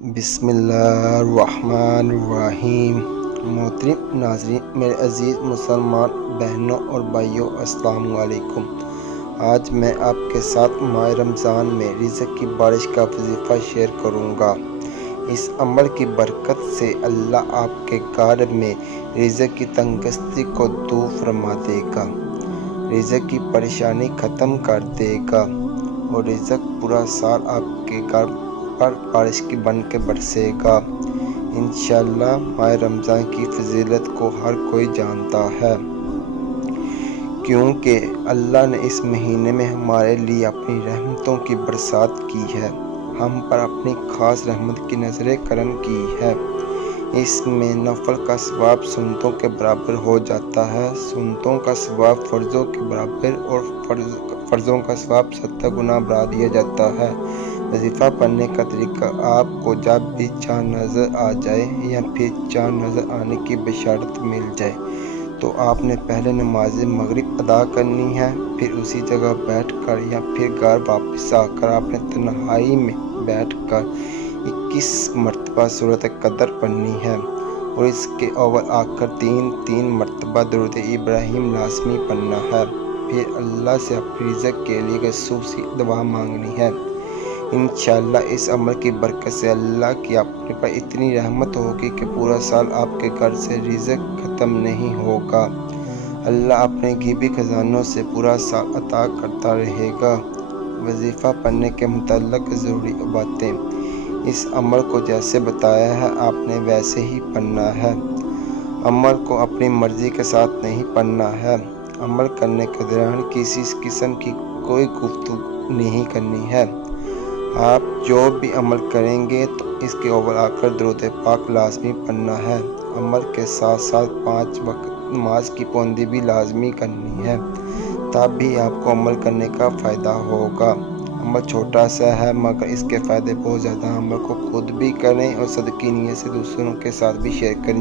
بسم اللہ الرحمن الرحیم۔ محترم ناظرین، میرے عزیز مسلمان بہنوں اور بھائیوں، السلام علیکم۔ آج میں آپ کے ساتھ ماہ رمضان میں رزق کی بارش کا وظیفہ شیئر کروں گا۔ اس عمل کی برکت سے اللہ آپ کے گھر میں رزق کی تنگدستی کو دور فرما دے گا، رزق کی پریشانی ختم کر دے گا اور رزق پورا سال آپ کے گھر پر بارش کی بن کے برسے گا۔ انشاءاللہ ماہ رمضان کی فضیلت کو ہر کوئی جانتا ہے، کیونکہ اللہ نے اس مہینے میں ہمارے لیے اپنی رحمتوں کی برسات کی ہے، ہم پر اپنی خاص رحمت کی نظر کرم کی ہے۔ اس میں نفل کا ثواب سنتوں کے برابر ہو جاتا ہے، سنتوں کا ثواب فرضوں کے برابر اور فرضوں کا ثواب 70 گنا بڑھا دیا جاتا ہے۔ وظیفہ پڑھنے کا طریقہ: آپ کو جب بھی چاند نظر آ جائے یا پھر چاند نظر آنے کی بشارت مل جائے تو آپ نے پہلے نماز مغرب ادا کرنی ہے، پھر اسی جگہ بیٹھ کر یا پھر گھر واپس آ کر آپ نے تنہائی میں بیٹھ کر 21 مرتبہ سورۃ قدر پڑھنی ہے اور اس کے اول آخر 3 مرتبہ درود ابراہیم لازمی پڑھنا ہے، پھر اللہ سے اپنی رزق کے لیے خصوصی دعا مانگنی ہے۔ انشاءاللہ اس عمل کی برکت سے اللہ کی آپ پر اتنی رحمت ہوگی کہ پورا سال آپ کے گھر سے رزق ختم نہیں ہوگا۔ اللہ اپنے غیبی خزانوں سے پورا سال عطا کرتا رہے گا۔ وظیفہ پڑھنے کے متعلق ضروری باتیں: اس عمل کو جیسے بتایا ہے آپ نے ویسے ہی پڑھنا ہے۔ عمل کو اپنی مرضی کے ساتھ نہیں پڑھنا ہے۔ عمل کرنے کے دوران کسی قسم کی کوئی گفتگو نہیں کرنی ہے۔ آپ جو بھی عمل کریں گے تو اس کے اول آخر درود پاک لازمی پڑھنا ہے۔ عمل کے ساتھ ساتھ 5 وقت نماز کی پابندی بھی لازمی کرنی ہے، تب بھی آپ کو عمل کرنے کا فائدہ ہوگا۔ عمل چھوٹا سا ہے مگر اس کے فائدے بہت زیادہ ہیں۔ عمل کو خود بھی کریں اور صدقے نیت سے دوسروں کے ساتھ بھی شیئر کریں۔